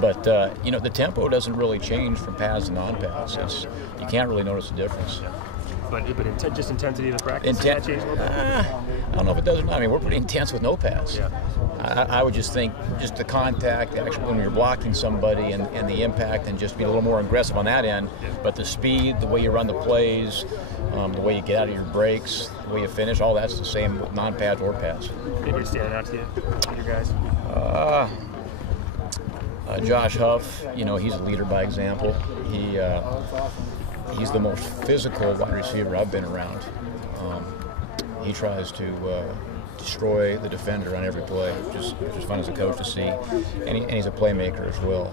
But you know, the tempo doesn't really change from pads to non-pads. You can't really notice a difference. But just intensity of the practice, does that change a little bit? I don't know if it does or not. I mean, we're pretty intense with no pads. Yeah. I would just think just the contact, actually when you're blocking somebody and the impact, and just be a little more aggressive on that end. Yeah. But the speed, the way you run the plays, the way you get out of your breaks, the way you finish, all that's the same with non-pads or pads. Anybody standing out to you, your guys? Josh Huff, you know, he's a leader by example. He's the most physical wide receiver I've been around. He tries to destroy the defender on every play, which is fun as a coach to see. And he's a playmaker as well.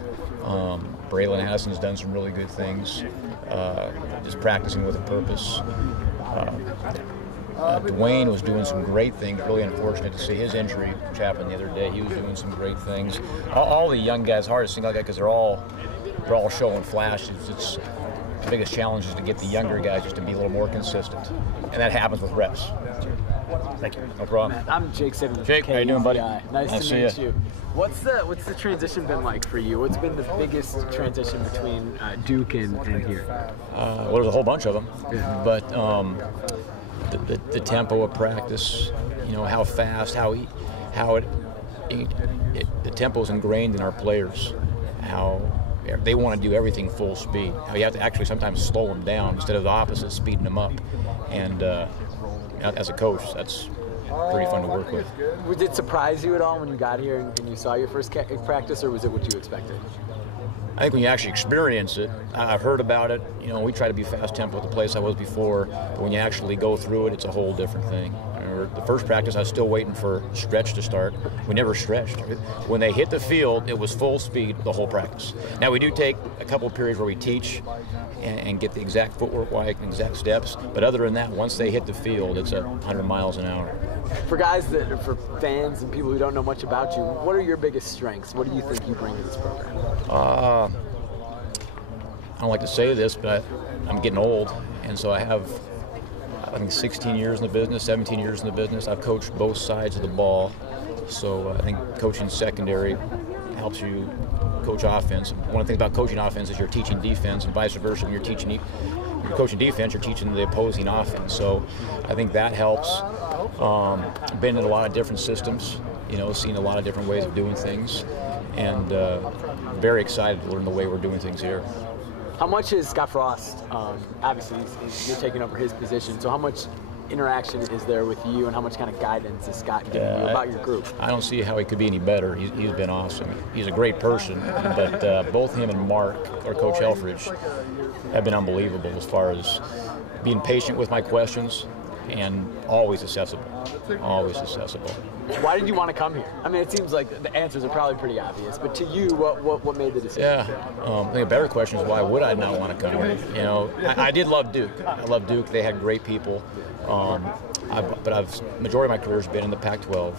Braylon Addison's done some really good things, just practicing with a purpose. Dwayne was doing some great things. Really unfortunate to see his injury, which happened the other day. He was doing some great things. All the young guys, hard to single out because they're all showing flashes. It's the biggest challenge is to get the younger guys just to be a little more consistent, and that happens with reps. Thank you. No problem. I'm Jake Simmons. Jake, how you doing, buddy? Nice to meet you. What's the transition been like for you? What's been the biggest transition between Duke and here? Well, there's a whole bunch of them, but the tempo of practice, you know, how fast, the tempo is ingrained in our players, how they want to do everything full speed. How you have to actually sometimes slow them down instead of the opposite, speeding them up. And as a coach, that's pretty fun to work with. Did it surprise you at all when you got here and you saw your first practice, or was it what you expected? I think when you actually experience it, I've heard about it. You know, we try to be fast tempo at the place I was before, but when you actually go through it, it's a whole different thing. I remember the first practice, I was still waiting for stretch to start. We never stretched. When they hit the field, it was full speed the whole practice. Now we do take a couple of periods where we teach and get the exact footwork like, exact steps, but other than that, once they hit the field, it's 100 miles an hour. For for fans and people who don't know much about you, what are your biggest strengths? What do you think you bring to this program? I don't like to say this, but I'm getting old, and so I think 16 years in the business, 17 years in the business. I've coached both sides of the ball, so I think coaching secondary helps you coach offense. One of the things about coaching offense is you're teaching defense, and vice versa. When you're coaching defense, you're teaching the opposing offense. So I think that helps. Been in a lot of different systems, you know, seen a lot of different ways of doing things, and very excited to learn the way we're doing things here. How much is Scott Frost, obviously you're taking over his position, so how much interaction is there with you, and how much kind of guidance is Scott giving you about your group? I don't see how he could be any better. He's been awesome. He's a great person, but both him and Mark, or Coach Helfrich, have been unbelievable as far as being patient with my questions and always accessible. Always accessible. Why did you want to come here? I mean, it seems like the answers are probably pretty obvious, but to you, what made the decision? Yeah, I think a better question is why would I not want to come here? You know, I did love Duke. I love Duke. They had great people. But majority of my career has been in the Pac-12.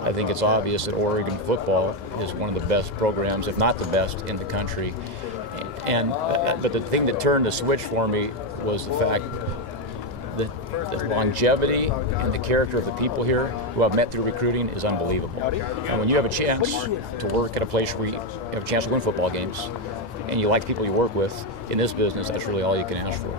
I think it's obvious that Oregon football is one of the best programs, if not the best, in the country. But the thing that turned the switch for me was the fact that the longevity and the character of the people here who I've met through recruiting is unbelievable. And when you have a chance to work at a place where you have a chance to win football games and you like the people you work with, in this business, that's really all you can ask for.